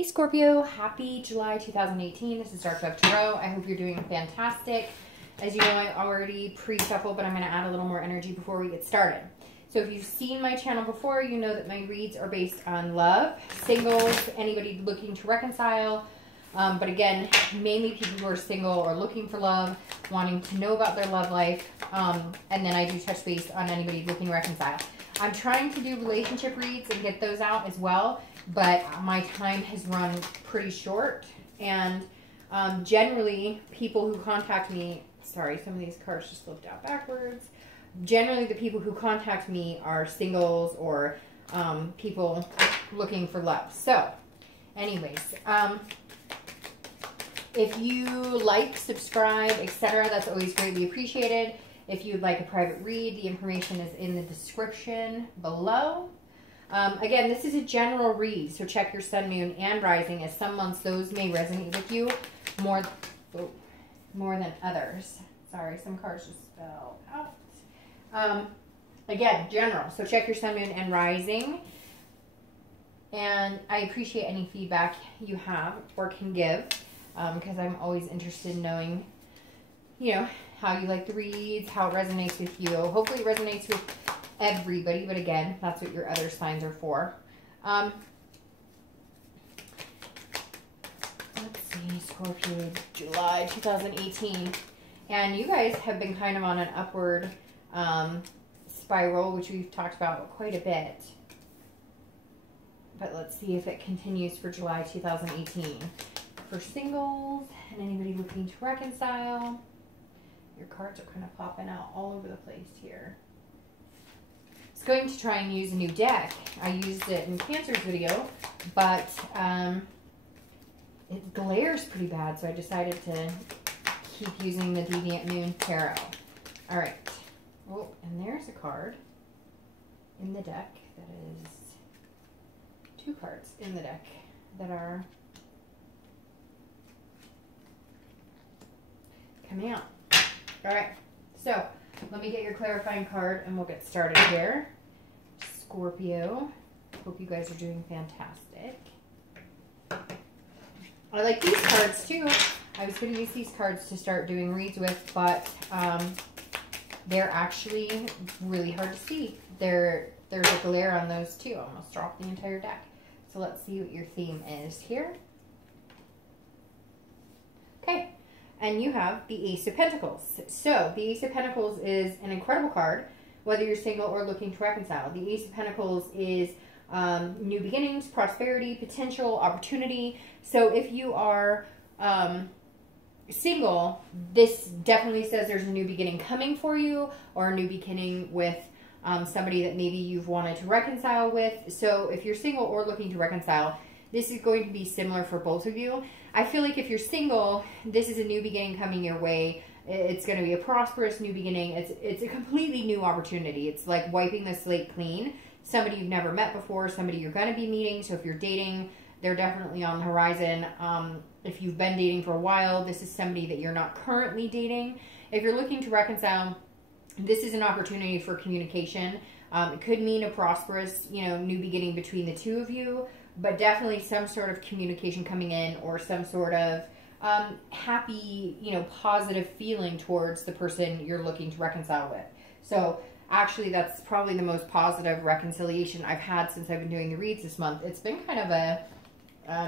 Hey Scorpio, happy July 2018. This is Dark Dove Tarot. I hope you're doing fantastic. As you know, I already pre-shuffled, but I'm going to add a little more energy before we get started. So if you've seen my channel before, you know that my reads are based on love, singles, anybody looking to reconcile. But again, mainly people who are single or looking for love, wanting to know about their love life. And then I do touch base on anybody looking to reconcile. I'm trying to do relationship reads and get those out as well, but my time has run pretty short. And generally, people who contact me, sorry, some of these cards just flipped out backwards. Generally, the people who contact me are singles or people looking for love. So, anyways, if you like, subscribe, etc., that's always greatly appreciated. If you'd like a private read, the information is in the description below. Again, this is a general read, so check your sun, moon, and rising, as some months those may resonate with you more than others. Sorry, some cards just fell out. Again, general, so check your sun, moon, and rising. And I appreciate any feedback you have or can give, because I'm always interested in knowing, you know, how you like the reads, how it resonates with you. Hopefully it resonates with everybody, but again, that's what your other signs are for. Let's see, Scorpio, July 2018. And you guys have been kind of on an upward spiral, which we've talked about quite a bit. But let's see if it continues for July 2018. For singles and anybody looking to reconcile. Your cards are kind of popping out all over the place here. I was going to try and use a new deck. I used it in Cancer's video, but it glares pretty bad, so I decided to keep using the Deviant Moon Tarot. All right. Oh, and there's a card in the deck that is two cards in the deck that are coming out. All right, so let me get your clarifying card and we'll get started here. Scorpio, hope you guys are doing fantastic. I like these cards too. I was going to use these cards to start doing reads with, but they're actually really hard to see. There's a glare on those too. I almost dropped the entire deck. So let's see what your theme is here. Okay. And you have the Ace of Pentacles. So, the Ace of Pentacles is an incredible card, whether you're single or looking to reconcile. The Ace of Pentacles is new beginnings, prosperity, potential, opportunity. So, if you are single, this definitely says there's a new beginning coming for you, or a new beginning with somebody that maybe you've wanted to reconcile with. So, if you're single or looking to reconcile, this is going to be similar for both of you. I feel like if you're single, this is a new beginning coming your way. It's going to be a prosperous new beginning. It's a completely new opportunity. It's like wiping the slate clean. Somebody you've never met before, somebody you're going to be meeting. So if you're dating, they're definitely on the horizon. If you've been dating for a while, this is somebody that you're not currently dating. If you're looking to reconcile, this is an opportunity for communication. It could mean a prosperous, new beginning between the two of you, but definitely some sort of communication coming in, or some sort of happy, positive feeling towards the person you're looking to reconcile with. So actually, that's probably the most positive reconciliation I've had since I've been doing the reads this month. It's been kind of a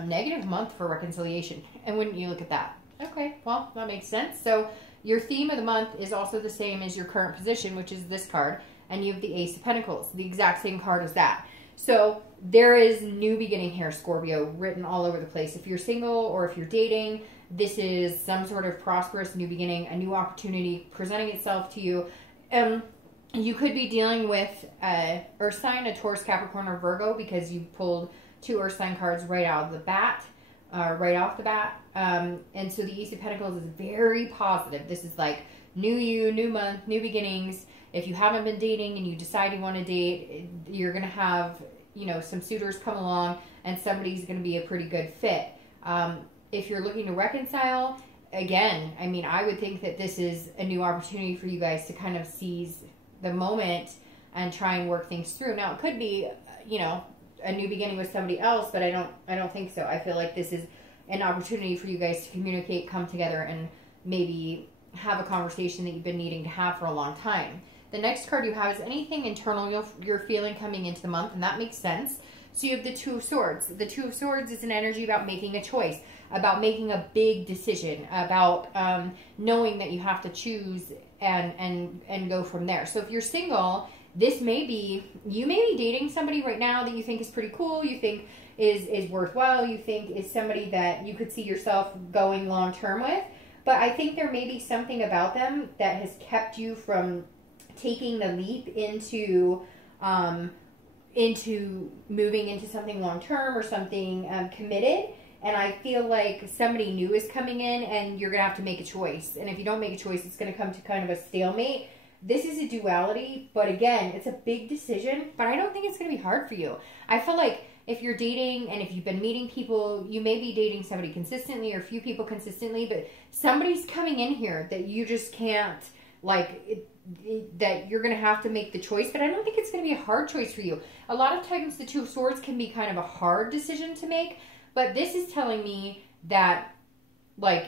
negative month for reconciliation. And wouldn't you look at that? Okay, well, that makes sense. So your theme of the month is also the same as your current position, which is this card. And you have the Ace of Pentacles, the exact same card as that. So there is new beginning here, Scorpio, written all over the place. If you're single or if you're dating, this is some sort of prosperous new beginning, a new opportunity presenting itself to you. You could be dealing with Earth sign, a Taurus, Capricorn, or Virgo, because you pulled two Earth sign cards right off the bat. And so the Ace of Pentacles is very positive. This is like new you, new month, new beginnings. If you haven't been dating and you decide you want to date, you're going to have, some suitors come along and somebody's going to be a pretty good fit. If you're looking to reconcile, again, I would think that this is a new opportunity for you guys to kind of seize the moment and try and work things through. Now, it could be, a new beginning with somebody else, but I don't think so. I feel like this is an opportunity for you guys to communicate, come together, and maybe have a conversation that you've been needing to have for a long time. The next card you have is anything internal you're feeling coming into the month, and that makes sense. So you have the Two of Swords. The Two of Swords is an energy about making a choice, about making a big decision, about knowing that you have to choose and go from there. So if you're single, this may be, you may be dating somebody right now that you think is pretty cool, you think is worthwhile, you think is somebody that you could see yourself going long term with. But I think there may be something about them that has kept you from taking the leap into moving into something long term or something committed. And I feel like somebody new is coming in and you're going to have to make a choice. And if you don't make a choice, it's going to come to kind of a stalemate. This is a duality, but again, it's a big decision, but I don't think it's going to be hard for you. I feel like if you're dating and if you've been meeting people, you may be dating somebody consistently or a few people consistently, but somebody's coming in here that you just can't, like, that you're going to have to make the choice, but I don't think it's going to be a hard choice for you. A lot of times the Two of Swords can be kind of a hard decision to make, but this is telling me that, like,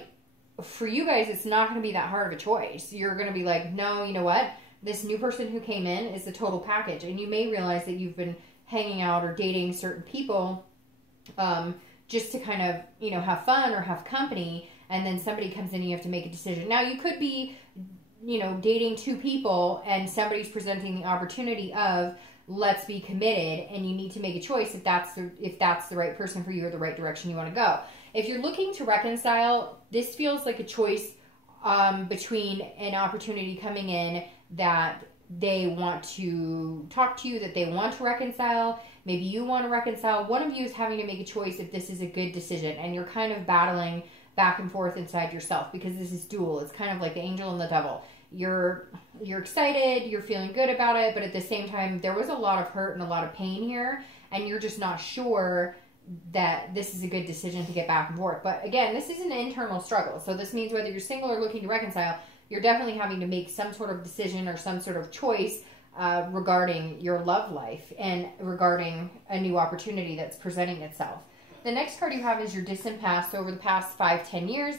for you guys, it's not going to be that hard of a choice. You're going to be like, no, you know what? This new person who came in is the total package. And you may realize that you've been hanging out or dating certain people just to kind of, you know, have fun or have company. And then somebody comes in and you have to make a decision. Now, you could be, you know, dating two people and somebody's presenting the opportunity of, let's be committed, and you need to make a choice if that's the right person for you or the right direction you want to go. If you're looking to reconcile, this feels like a choice between an opportunity coming in that they want to talk to you, that they want to reconcile. Maybe you want to reconcile. One of you is having to make a choice if this is a good decision, and you're kind of battling back and forth inside yourself because this is dual. It's kind of like the angel and the devil. You're excited, you're feeling good about it, but at the same time, there was a lot of hurt and a lot of pain here, and you're just not sure that this is a good decision to get back and forth. But again, this is an internal struggle. So this means whether you're single or looking to reconcile, you're definitely having to make some sort of decision or some sort of choice regarding your love life and regarding a new opportunity that's presenting itself. The next card you have is your distant past. So over the past 5-10 years,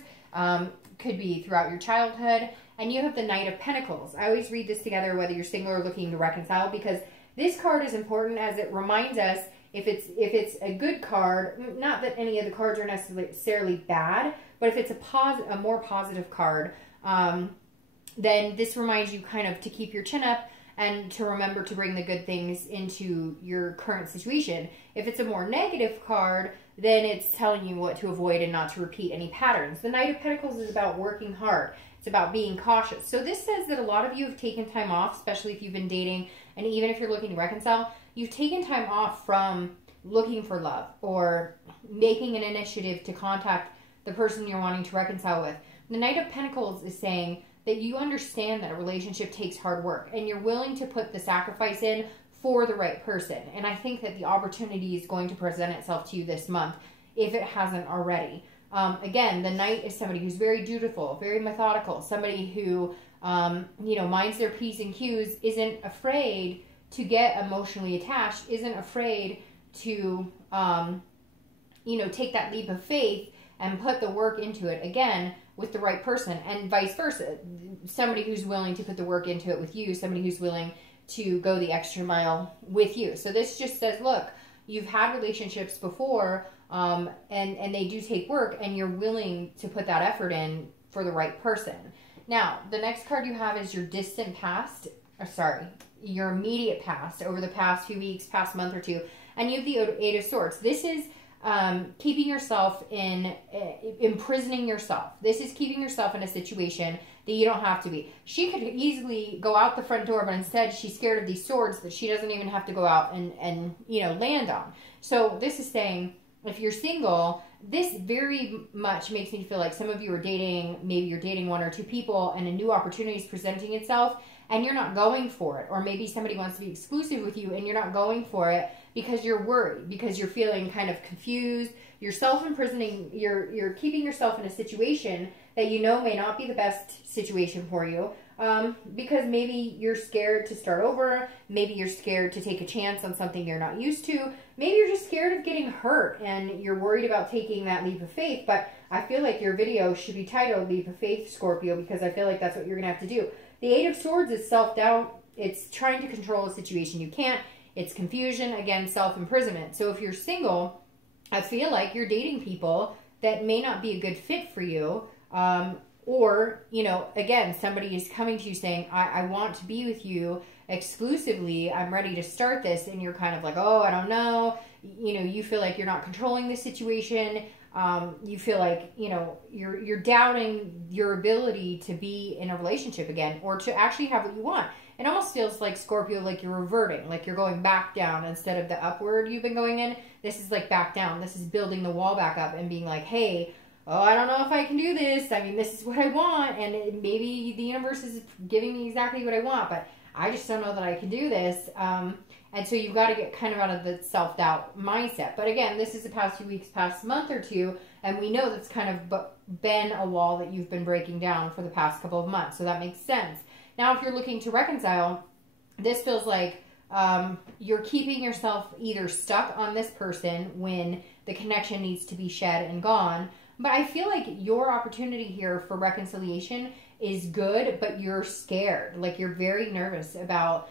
could be throughout your childhood. And you have the Knight of Pentacles. I always read this together whether you're single or looking to reconcile, because this card is important as it reminds us if it's a good card, not that any of the cards are necessarily bad, but if it's a more positive card, then this reminds you kind of to keep your chin up and to remember to bring the good things into your current situation. If it's a more negative card, then it's telling you what to avoid and not to repeat any patterns. The Knight of Pentacles is about working hard. It's about being cautious. So this says that a lot of you have taken time off, especially if you've been dating, and even if you're looking to reconcile, you've taken time off from looking for love or making an initiative to contact the person you're wanting to reconcile with. The Knight of Pentacles is saying that you understand that a relationship takes hard work and you're willing to put the sacrifice in for the right person. And I think that the opportunity is going to present itself to you this month if it hasn't already. Again, the Knight is somebody who's very dutiful, very methodical, somebody who, you know, minds their P's and Q's, isn't afraid to get emotionally attached, isn't afraid to, you know, take that leap of faith and put the work into it, again, with the right person, and vice versa. Somebody who's willing to put the work into it with you, somebody who's willing to go the extra mile with you. So this just says, look, you've had relationships before, and they do take work, and you're willing to put that effort in for the right person. Now, the next card you have is your distant past, or sorry, your immediate past, over the past few weeks, past month or two, and you have the Eight of Swords. This is keeping yourself in, imprisoning yourself. This is keeping yourself in a situation that you don't have to be. She could easily go out the front door, but instead she's scared of these swords that she doesn't even have to go out and you know, land on. So this is saying, if you're single, this very much makes me feel like some of you are dating, maybe you're dating one or two people and a new opportunity is presenting itself and you're not going for it. Or maybe somebody wants to be exclusive with you and you're not going for it because you're worried, because you're feeling kind of confused. You're self-imprisoning, you're keeping yourself in a situation that you know may not be the best situation for you. because maybe you're scared to start over. Maybe you're scared to take a chance on something you're not used to. Maybe you're just scared of getting hurt and you're worried about taking that leap of faith. But I feel like your video should be titled Leap of Faith, Scorpio, because I feel like that's what you're going to have to do. The Eight of Swords is self-doubt. It's trying to control a situation you can't. It's confusion, again, self-imprisonment. So if you're single, I feel like you're dating people that may not be a good fit for you. Or, you know, again, somebody is coming to you saying, I want to be with you exclusively. I'm ready to start this. And you're kind of like, oh, I don't know. You know, you feel like you're not controlling the situation. You feel like, you know, you're doubting your ability to be in a relationship again or to actually have what you want. It almost feels like, Scorpio, like you're reverting, like you're going back down instead of the upward you've been going in. This is like back down. This is building the wall back up and being like, hey, oh, I don't know if I can do this. I mean, this is what I want, and maybe the universe is giving me exactly what I want, but I just don't know that I can do this. And so you've got to get kind of out of the self-doubt mindset. But again, this is the past few weeks, past month or two, and we know that's kind of been a wall that you've been breaking down for the past couple of months, so that makes sense. Now, if you're looking to reconcile, this feels like you're keeping yourself either stuck on this person when the connection needs to be shed and gone. But I feel like your opportunity here for reconciliation is good, but you're scared. Like you're very nervous about,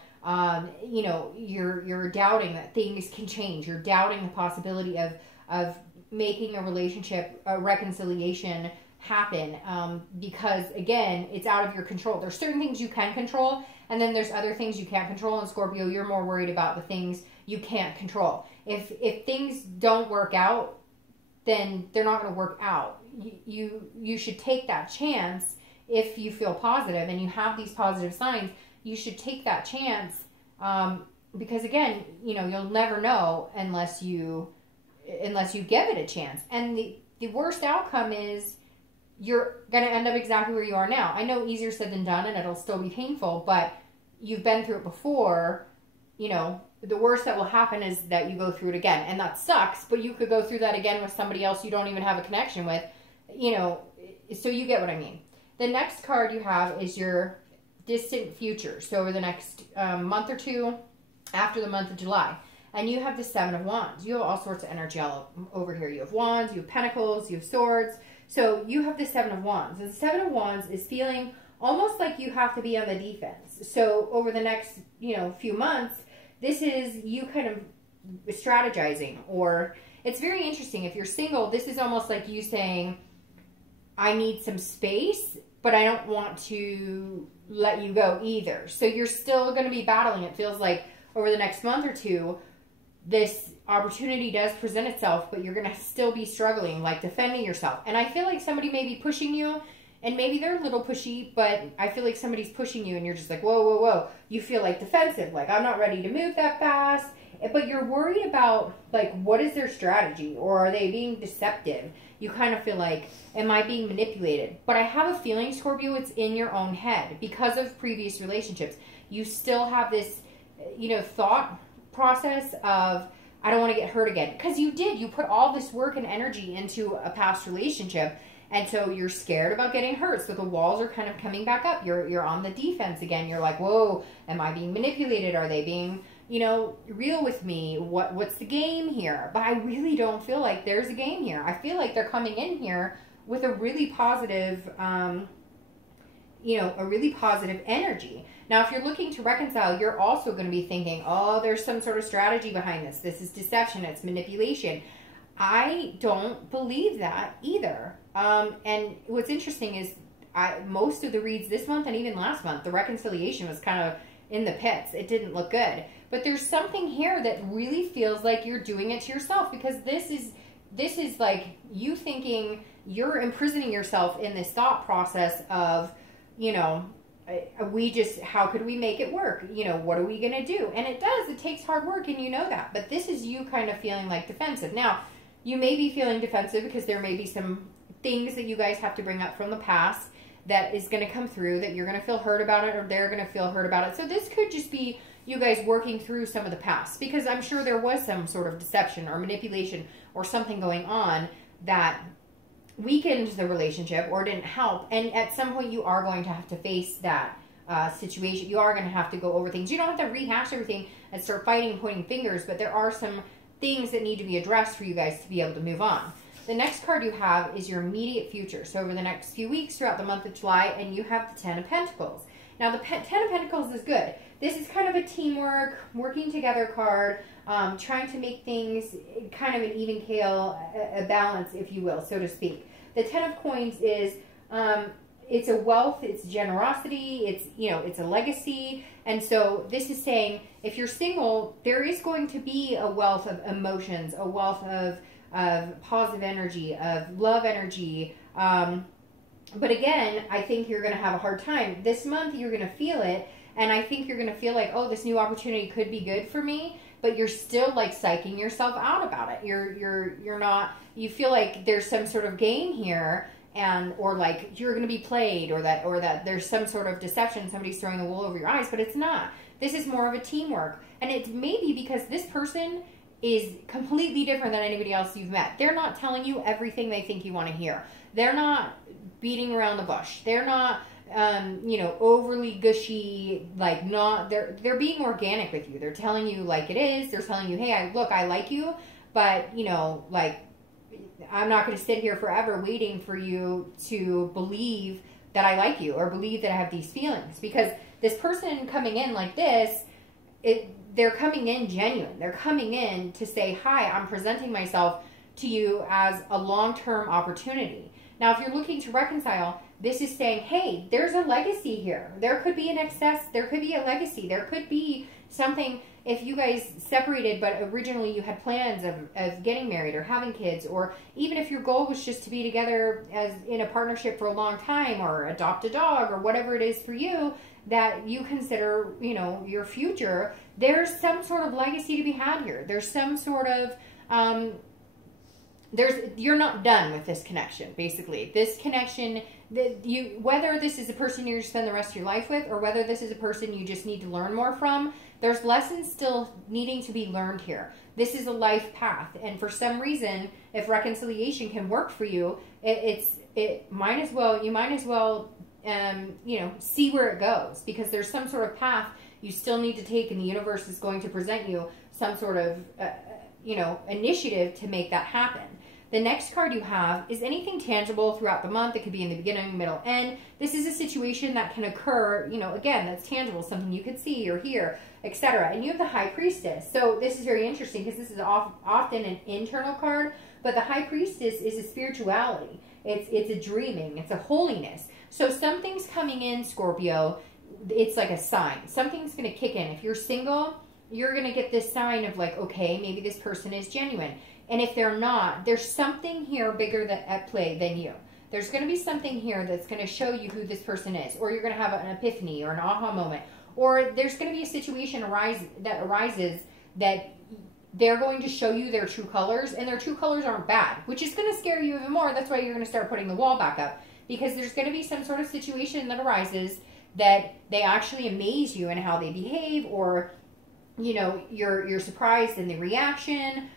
you know, you're doubting that things can change. You're doubting the possibility of making a relationship, a reconciliation happen, because again, it's out of your control. There's certain things you can control, and then there's other things you can't control. And Scorpio, you're more worried about the things you can't control. If things don't work out, then they're not going to work out. You should take that chance if you feel positive and you have these positive signs. You should take that chance, because again, you know, you'll never know unless you give it a chance. And the worst outcome is you're going to end up exactly where you are now. I know easier said than done, and it'll still be painful, but you've been through it before. You know, the worst that will happen is that you go through it again, and that sucks, but you could go through that again with somebody else you don't even have a connection with, you know, so you get what I mean. The next card you have is your distant future. So over the next month or two after the month of July. And you have the Seven of Wands. You have all sorts of energy all over here. You have Wands, you have Pentacles, you have Swords. So you have the Seven of Wands. And the Seven of Wands is feeling almost like you have to be on the defense. So over the next, you know, few months, this is you kind of strategizing. Or it's very interesting. If you're single, this is almost like you saying, I need some space, but I don't want to let you go either. So you're still going to be battling. It feels like over the next month or two, this opportunity does present itself, but you're going to still be struggling, like defending yourself. And I feel like somebody may be pushing you, and maybe they're a little pushy, but I feel like somebody's pushing you and you're just like, whoa, whoa, whoa. You feel like defensive, like I'm not ready to move that fast. But you're worried about, like, what is their strategy? Or are they being deceptive? You kind of feel like, am I being manipulated? But I have a feeling, Scorpio, it's in your own head. Because of previous relationships, you still have this, you know, thought process of, I don't want to get hurt again. Because you did. You put all this work and energy into a past relationship. And so you're scared about getting hurt. So the walls are kind of coming back up. You're on the defense again. You're like, whoa, am I being manipulated? Are they being, you know, real with me? What's the game here? But I really don't feel like there's a game here. I feel like they're coming in here with a really positive, you know, a really positive energy. Now, if you're looking to reconcile, you're also going to be thinking, oh, there's some sort of strategy behind this. This is deception. It's manipulation. I don't believe that either. And what's interesting is most of the reads this month and even last month, the reconciliation was kind of in the pits. It didn't look good. But there's something here that really feels like you're doing it to yourself, because this is like you thinking you're imprisoning yourself in this thought process of, you know, how could we make it work? You know, what are we going to do? And it does. It takes hard work, and you know that. But this is you kind of feeling like defensive. Now, you may be feeling defensive because there may be some things that you guys have to bring up from the past that is going to come through, that you're going to feel hurt about it, or they're going to feel hurt about it. So this could just be you guys working through some of the past, because I'm sure there was some sort of deception or manipulation or something going on that weakened the relationship or didn't help. And at some point you are going to have to face that situation. You are going to have to go over things. You don't have to rehash everything and start fighting and pointing fingers, but there are some things that need to be addressed for you guys to be able to move on. The next card you have is your immediate future. So over the next few weeks throughout the month of July, and you have the 10 of Pentacles. Now the 10 of Pentacles is good. This is kind of a teamwork, working together card, trying to make things kind of an even kale, a balance, if you will, so to speak. The 10 of Coins is, it's a wealth, it's generosity, it's, you know, it's a legacy. And so this is saying, if you're single, there is going to be a wealth of emotions, a wealth of positive energy, of love energy. But again, I think you're going to have a hard time. This month, you're going to feel it. And I think you're going to feel like, oh, this new opportunity could be good for me. But you're still like psyching yourself out about it. You're not, you feel like there's some sort of game here, and, or like you're going to be played, or that there's some sort of deception. Somebody's throwing the wool over your eyes, but it's not. This is more of a teamwork. And it's maybe because this person is completely different than anybody else you've met. They're not telling you everything they think you want to hear. They're not beating around the bush. They're not, you know, overly gushy, like not, they're being organic with you. They're telling you like it is. They're telling you, hey, I like you, but you know, like, I'm not going to sit here forever waiting for you to believe that I like you or believe that I have these feelings, because this person coming in like this, they're coming in genuine. They're coming in to say, hi, I'm presenting myself to you as a long-term opportunity. Now, if you're looking to reconcile, this is saying, hey, there's a legacy here. There could be an excess. There could be a legacy. There could be something, if you guys separated, but originally you had plans of getting married or having kids, or even if your goal was just to be together as in a partnership for a long time, or adopt a dog, or whatever it is for you that you consider, you know, your future, there's some sort of legacy to be had here. There's some sort of, you're not done with this connection, basically. This connection, whether this is a person you're going to spend the rest of your life with, or whether this is a person you just need to learn more from, there's lessons still needing to be learned here. This is a life path, and for some reason, if reconciliation can work for you, you might as well, you know, see where it goes, because there's some sort of path you still need to take, and the universe is going to present you some sort of, you know, initiative to make that happen. The next card you have is anything tangible throughout the month. It could be in the beginning, middle, end. This is a situation that can occur, you know, again, that's tangible, something you could see or hear, etc. And you have the High Priestess. So this is very interesting, because this is often an internal card, but the High Priestess is a spirituality. It's a dreaming. It's a holiness. So something's coming in, Scorpio. It's like a sign. Something's going to kick in. If you're single, you're going to get this sign of like, okay, maybe this person is genuine. And if they're not, there's something here bigger at play than you. There's going to be something here that's going to show you who this person is, or you're going to have an epiphany or an aha moment, or there's going to be a situation that arises that they're going to show you their true colors, and their true colors aren't bad, which is going to scare you even more. That's why you're going to start putting the wall back up, because there's going to be some sort of situation that arises that they actually amaze you in how they behave, or, you know, you're surprised in the reaction,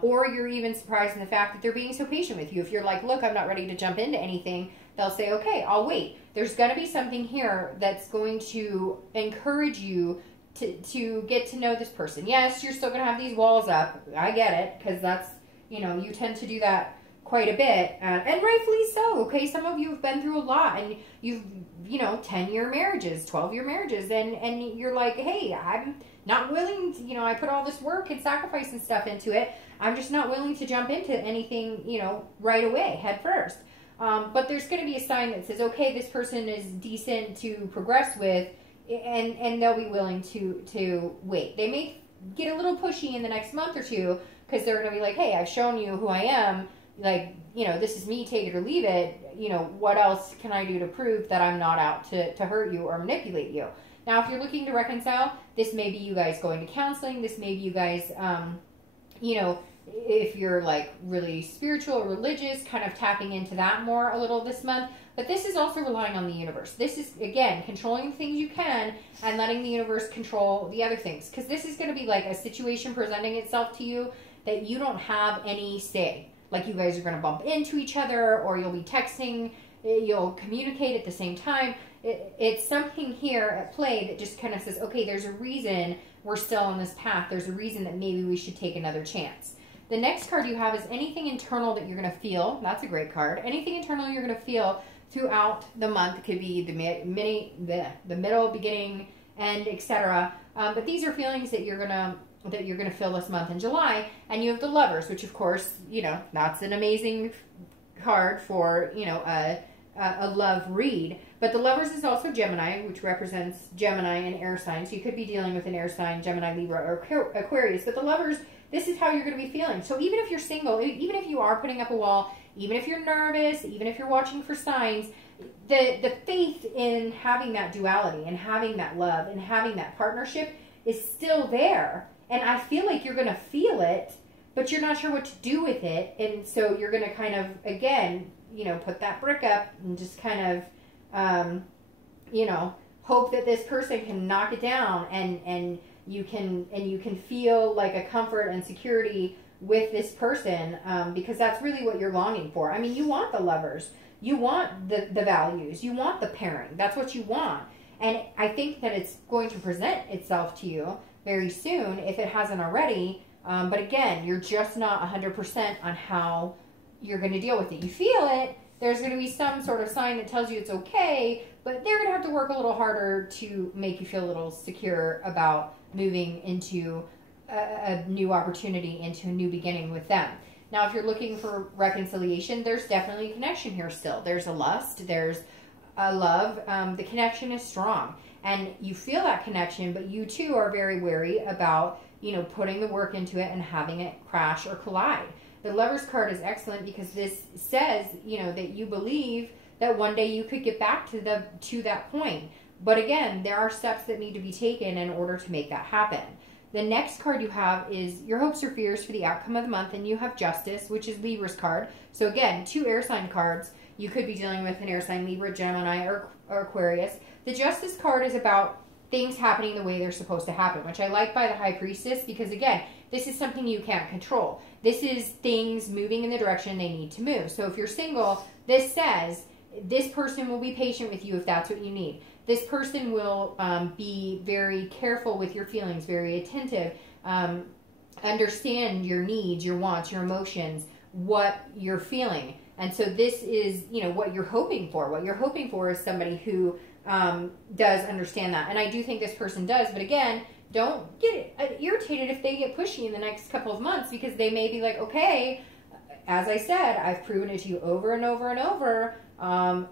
or you're even surprised in the fact that they're being so patient with you. If you're like, look, I'm not ready to jump into anything, they'll say, okay, I'll wait. There's going to be something here that's going to encourage you to get to know this person. Yes, you're still going to have these walls up. I get it, because that's, you know, you tend to do that quite a bit, and rightfully so. Okay, some of you have been through a lot, and you've, you know, 10-year marriages, 12-year marriages, and you're like, hey, I'm not willing to, you know, I put all this work and sacrifice and stuff into it. I'm just not willing to jump into anything, you know, right away, head first. But there's going to be a sign that says, okay, this person is decent to progress with, and they'll be willing to wait. They may get a little pushy in the next month or two, because they're going to be like, hey, I've shown you who I am. Like, you know, this is me, take it or leave it. You know, what else can I do to prove that I'm not out to hurt you or manipulate you? Now, if you're looking to reconcile, this may be you guys going to counseling. This may be you guys, you know, if you're like really spiritual or religious, kind of tapping into that more a little this month. But this is also relying on the universe. This is, again, controlling the things you can and letting the universe control the other things. Because this is going to be like a situation presenting itself to you that you don't have any say. Like, you guys are going to bump into each other, or you'll be texting, you'll communicate at the same time. it's something here at play that just kind of says, okay, there's a reason we're still on this path. There's a reason that maybe we should take another chance. The next card you have is anything internal that you're going to feel. That's a great card. Anything internal you're going to feel throughout the month. It could be the middle, beginning, end, etc. But these are feelings that you're gonna feel this month in July. And you have the Lovers, which of course, you know, that's an amazing card for, you know, a love read. But the Lovers is also Gemini, which represents Gemini and air signs. So you could be dealing with an air sign, Gemini, Libra, or Aquarius. But the Lovers, this is how you're going to be feeling. So even if you're single, even if you are putting up a wall, even if you're nervous, even if you're watching for signs, the faith in having that duality and having that love and having that partnership is still there. And I feel like you're going to feel it, but you're not sure what to do with it. And so you're going to kind of, again, you know, put that brick up and just kind of, you know, hope that this person can knock it down and you can feel like a comfort and security with this person, because that's really what you're longing for. I mean, you want the Lovers, you want the values, you want the pairing. That's what you want. And I think that it's going to present itself to you very soon if it hasn't already. But again, you're just not 100% on how you're going to deal with it. You feel it. There's going to be some sort of sign that tells you it's okay, but they're going to have to work a little harder to make you feel a little secure about moving into a new opportunity, into a new beginning with them. Now, if you're looking for reconciliation, there's definitely a connection here still. There's a lust, there's a love. The connection is strong, and you feel that connection, but you too are very wary about, you know, putting the work into it and having it crash or collide. The Lovers card is excellent because this says, you know, that you believe that one day you could get back to that point. But again, there are steps that need to be taken in order to make that happen. The next card you have is your hopes or fears for the outcome of the month, and you have Justice, which is Libra's card. So again, 2 air sign cards. You could be dealing with an air sign, Libra, Gemini, or Aquarius. The Justice card is about things happening the way they're supposed to happen, which I like by the High Priestess because, again, this is something you can't control. This is things moving in the direction they need to move. So if you're single, this says this person will be patient with you if that's what you need. This person will be very careful with your feelings, very attentive, understand your needs, your wants, your emotions, what you're feeling. And so this is, you know, what you're hoping for. What you're hoping for is somebody who does understand that. And I do think this person does. But again, don't get irritated if they get pushy in the next couple of months, because they may be like, okay, as I said, I've proven it to you over and over and over.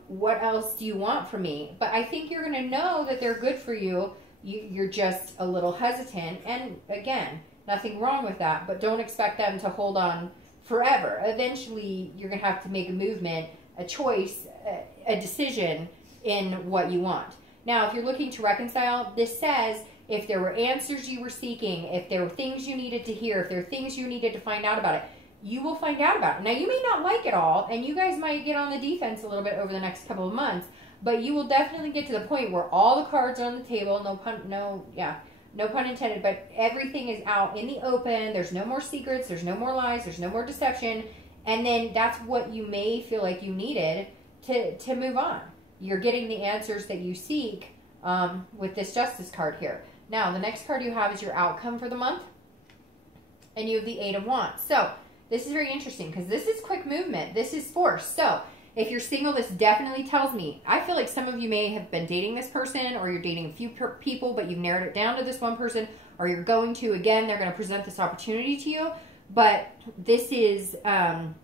What else do you want from me? But I think you're going to know that they're good for you. You're just a little hesitant. And again, nothing wrong with that. But don't expect them to hold on forever. Eventually, you're going to have to make a movement, a choice, a decision in what you want. Now, if you're looking to reconcile, this says if there were answers you were seeking, if there were things you needed to hear, if there were things you needed to find out about it, you will find out about it. Now, you may not like it all, and you guys might get on the defense a little bit over the next couple of months, but you will definitely get to the point where all the cards are on the table, no pun intended, but everything is out in the open. There's no more secrets, there's no more lies, there's no more deception, and then that's what you may feel like you needed to move on. You're getting the answers that you seek with this Justice card here. Now, the next card you have is your outcome for the month, and you have the 8 of Wands. So, this is very interesting because this is quick movement. This is force. So, if you're single, this definitely tells me, I feel like some of you may have been dating this person, or you're dating a few people, but you've narrowed it down to this one person, or you're going to, again, they're going to present this opportunity to you. But this is, the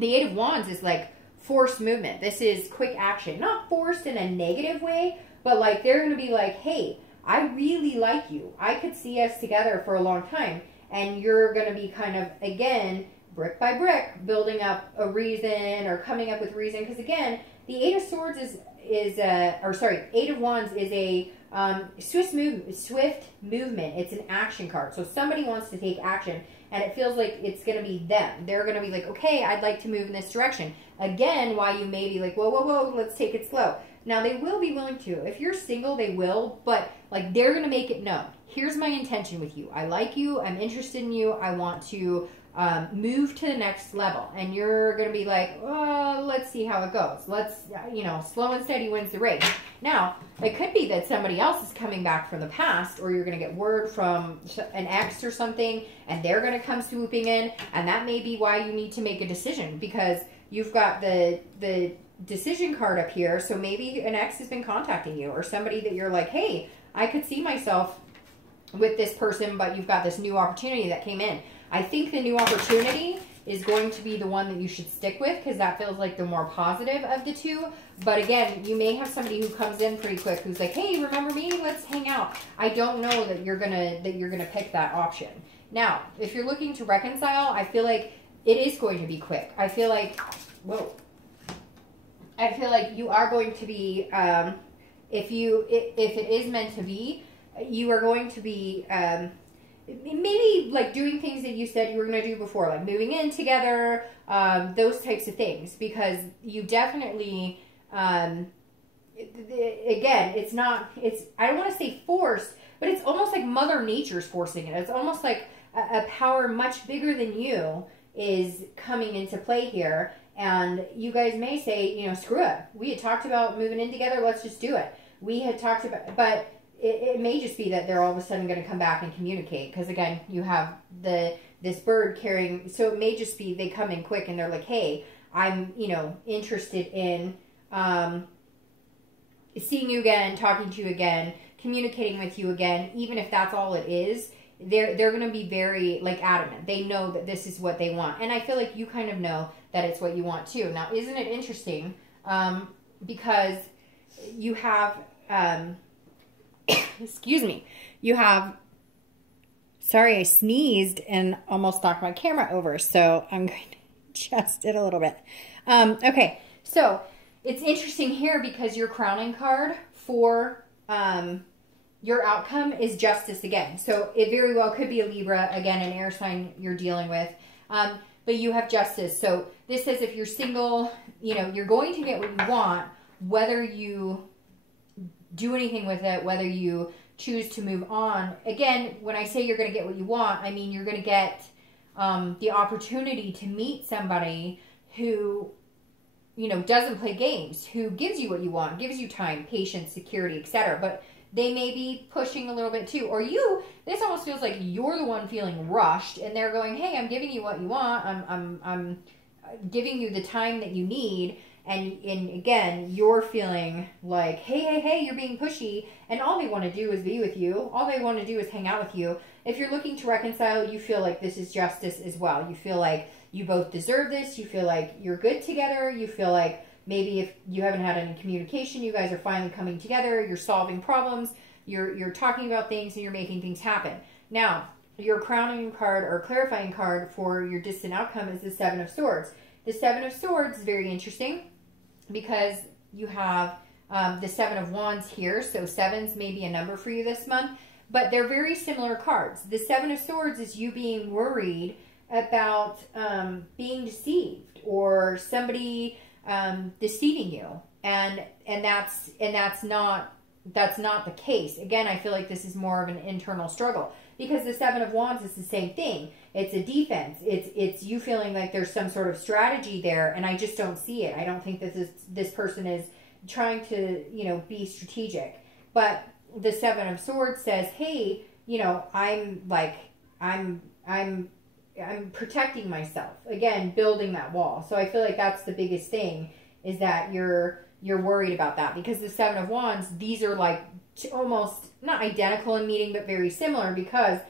8 of Wands is like forced movement. This is quick action. Not forced in a negative way, but like they're going to be like, hey, I really like you. I could see us together for a long time. And you're going to be kind of, again, brick by brick, building up a reason or coming up with reason. Because again, the 8 of Swords is 8 of Wands is a swift movement. It's an action card. So somebody wants to take action, and it feels like it's going to be them. They're going to be like, okay, I'd like to move in this direction. Again, why you may be like, whoa, whoa, whoa, let's take it slow. Now, they will be willing to. If you're single, they will, but like they're going to make it known. Here's my intention with you. I like you. I'm interested in you. I want to move to the next level. And you're going to be like, oh, let's see how it goes. Let's, you know, slow and steady wins the race. Now, it could be that somebody else is coming back from the past, or you're going to get word from an ex or something, and they're going to come swooping in, and that may be why you need to make a decision, because you've got the decision card up here. So maybe an ex has been contacting you, or somebody that you're like, hey, I could see myself with this person, but you've got this new opportunity that came in. I think the new opportunity is going to be the one that you should stick with, because that feels like the more positive of the two. But again, you may have somebody who comes in pretty quick who's like, hey, remember me? Let's hang out. I don't know that you're gonna pick that option. Now, if you're looking to reconcile, I feel like it is going to be quick. I feel like, whoa. I feel like you are going to be, if it is meant to be, you are going to be maybe like doing things that you said you were going to do before, like moving in together, those types of things, because you definitely, again, I don't want to say forced, but it's almost like Mother Nature's forcing it. It's almost like a power much bigger than you is coming into play here. And you guys may say, you know, screw it. We had talked about moving in together. Let's just do it. We had talked about, but it may just be that they're all of a sudden going to come back and communicate. Because again, you have this bird carrying, so it may just be they come in quick and they're like, hey, I'm, you know, interested in seeing you again, talking to you again, communicating with you again. Even if that's all it is, they're going to be very like adamant. They know that this is what they want. And I feel like you kind of know that it's what you want too. Now, isn't it interesting? Because you have, excuse me, you have, sorry, I sneezed and almost knocked my camera over. So I'm going to adjust it a little bit. Okay. So it's interesting here because your crowning card for, your outcome is justice again. So it very well could be a Libra, again, an air sign you're dealing with. But you have justice. So this says if you're single, you know, you're going to get what you want, whether you do anything with it, whether you choose to move on. Again, when I say you're going to get what you want, I mean you're going to get the opportunity to meet somebody who, you know, doesn't play games, who gives you what you want, gives you time, patience, security, etc. But they may be pushing a little bit too. Or you, this almost feels like you're the one feeling rushed and they're going, hey, I'm giving you what you want. I'm giving you the time that you need. And again, you're feeling like, hey, you're being pushy. And all they want to do is be with you. All they want to do is hang out with you. If you're looking to reconcile, you feel like this is justice as well. You feel like you both deserve this. You feel like you're good together. You feel like maybe if you haven't had any communication, you guys are finally coming together, you're solving problems, you're talking about things, and you're making things happen. Now, your crowning card or clarifying card for your distant outcome is the Seven of Swords. The Seven of Swords is very interesting because you have the Seven of Wands here, so sevens may be a number for you this month, but they're very similar cards. The Seven of Swords is you being worried about being deceived or somebody deceiving you, and that's not the case. Again, I feel like this is more of an internal struggle because the Seven of Wands is the same thing. It's a defense. It's you feeling like there's some sort of strategy there, and I just don't see it. I don't think this person is trying to, you know, be strategic. But the Seven of Swords says, hey, you know, I'm protecting myself. Again, building that wall. So I feel like that's the biggest thing, is that you're worried about that. Because the Seven of Wands, these are like almost not identical in meaning, but very similar, because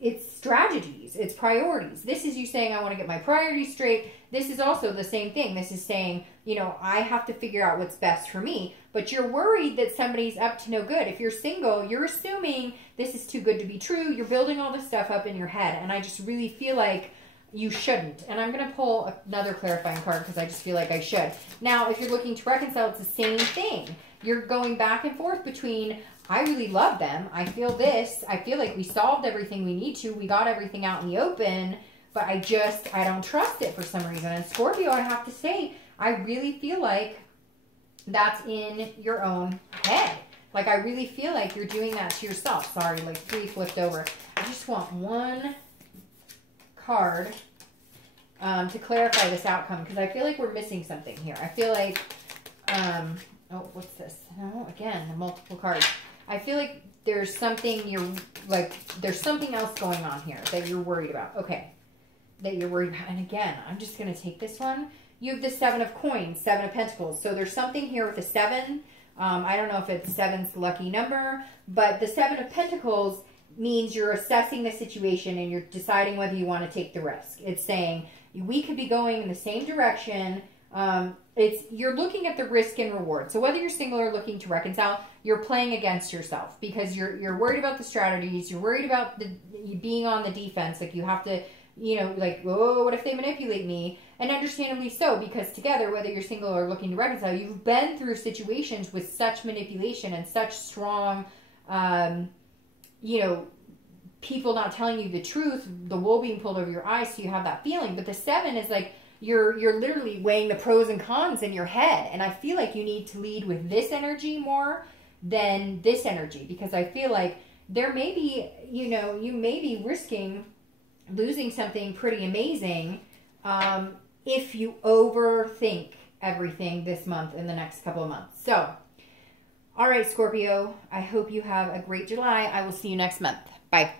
it's strategies, it's priorities. This is you saying, I want to get my priorities straight. This is also the same thing. This is saying, you know, I have to figure out what's best for me. But you're worried that somebody's up to no good. If you're single, you're assuming this is too good to be true. You're building all this stuff up in your head. And I just really feel like you shouldn't. And I'm going to pull another clarifying card because I just feel like I should. Now, if you're looking to reconcile, it's the same thing. You're going back and forth between, I really love them. I feel this. I feel like we solved everything we need to. We got everything out in the open. But I don't trust it for some reason. And Scorpio, I have to say, I really feel like that's in your own head. Like, I really feel like you're doing that to yourself. Sorry, like 3 flipped over. I just want one card to clarify this outcome, because I feel like we're missing something here. I feel like, oh, what's this? No, again, the multiple cards. I feel like there's something there's something else going on here that you're worried about. Okay. That you're worried about. And again, I'm just going to take this one. You have the 7 of coins, 7 of pentacles. So there's something here with the 7. I don't know if it's 7's the lucky number, but the 7 of pentacles means you're assessing the situation and you're deciding whether you want to take the risk. It's saying we could be going in the same direction. You're looking at the risk and reward. So whether you're single or looking to reconcile, you're playing against yourself because you're worried about the strategies. You're worried about being on the defense. Like you have to, you know, like, oh, what if they manipulate me? And understandably so, because together, whether you're single or looking to reconcile, you've been through situations with such manipulation and such strong, you know, people not telling you the truth, the wool being pulled over your eyes, so you have that feeling. But the 7 is like, you're literally weighing the pros and cons in your head. And I feel like you need to lead with this energy more than this energy, because I feel like there may be, you know, you may be risking losing something pretty amazing if you overthink everything this month in the next couple of months. So, all right, Scorpio, I hope you have a great July. I will see you next month. Bye.